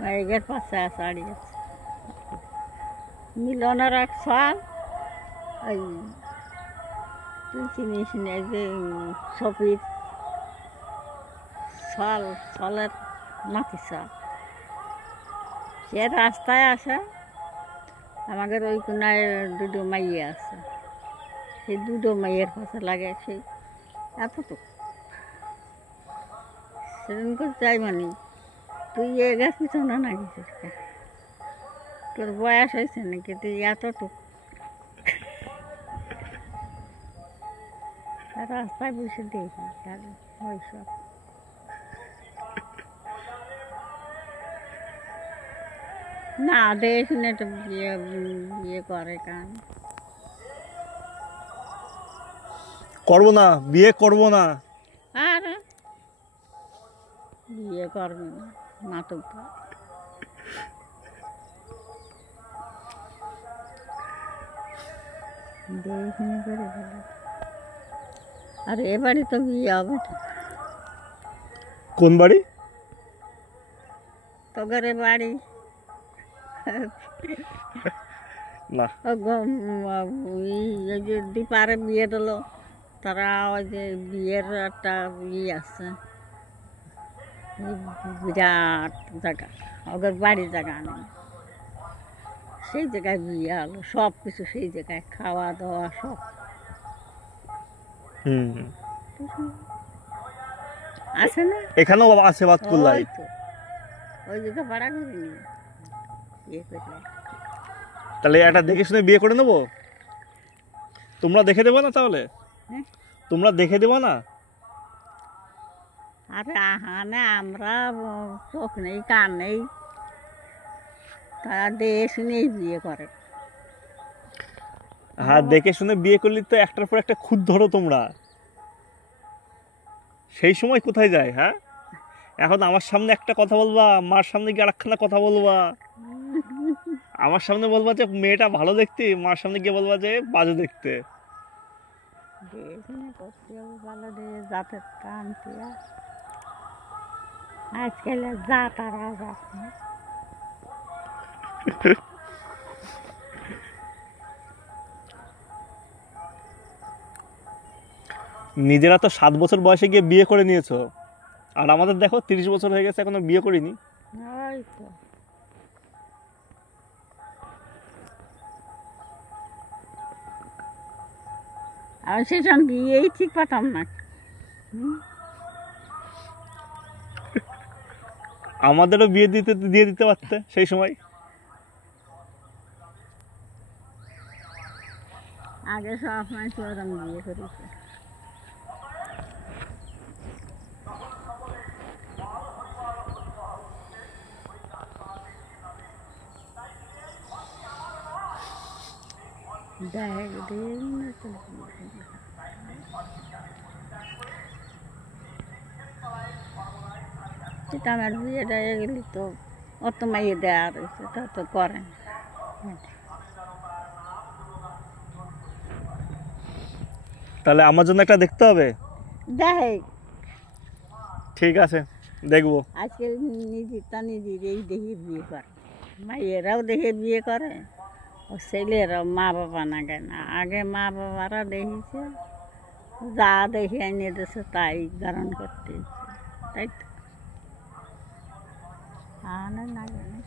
মাইকের পাশে সাড়ি আছে মিলনের এক সাল ওই তুই চিনিস না যে সফির সাল সালের নাতি সাল সে রাস্তায় আসে আমাদের ওই কোনায় দুটো মাইয়া আছে সেই দুটো মাইয়ের পাশে লাগে সেই এতটুকু সেদিন করে চাই মানে তুই এ গাছ পিছনে নাগিস তোর বয়স হয়েছে নাকি তুই এতটুকু রাস্তায় বসে দেখি তার ওইসব না দেখি না তো বিয়ে বিয়ে করে কান করবো না, বিয়ে করবো না। আর বিয়ে করবে না নাটক দেখি করে ফেলে আর এবারে তো বিয়ে হবে না কোন বাড়ি? তোদের বাড়ি না এই যে দীপারে বিয়ে দিল তারা ওই যে বিয়ের একটা ইয়ে আছে বিরাট জায়গা ওদের বাড়ি জায়গা নেই সেই জায়গায় বিয়ে হলো সব কিছু সেই জায়গায় খাওয়া দাওয়া সব আছে না এখানেও আছে বাতকুল্লায় ওই জায়গা ভাড়া করে নিয়ে বিয়ে করলে তাহলে এটা দেখে শুনে বিয়ে করে নেবো। তোমরা দেখে দেবো না তাহলে? তোমরা দেখে দেবো না? আরে আহানে আমরা চোখ নেই কান নেই তারা দেখে শুনেই বিয়ে করে। হ্যাঁ দেখে শুনে বিয়ে করলে তো একটার পর একটা খুদ ধরো তোমরা, সেই সময় কোথায় যায়? হ্যাঁ এখন আমার সামনে একটা কথা বলবা, মার সামনে গিয়ে আরেকখানা কথা বলবা, আমার সামনে বলবা যে মেয়েটা ভালো দেখতে, মার সামনে গিয়ে বলবা যে বাজে দেখতে। আজকাল জাত আর আজাত নিজেরা তো 7 বছর বয়সে গিয়ে বিয়ে করে নিয়েছো, আর আমাদের দেখো 30 বছর হয়ে গেছে এখনো বিয়ে করিনি। আর সেসব বিয়েই ঠিক পাতাম না। আমাদেরও বিয়ে দিয়ে দিতে পারতে সেই সময়। আগে সব মানুষ ওরকম বিয়ে করেছে। আমার বিয়েটা হয়ে গেলি তো অত মাইয়ে দেওয়া রয়েছে তা তো করেন। তাহলে আমার জন্য একটা দেখতে হবে। দেখ ঠিক আছে দেখবো। আজকে নিজেরটা নিজেরই দেখে বিয়ে করে, মাইয়েরাও দেখে বিয়ে করে, ও ছেলেরাও মা বাবা নাগে না। আগে মা বাবারা দেখেছে, যা দেখে এনে দিয়েছে তাই ধারণ করতে, তাই তো নাগে না।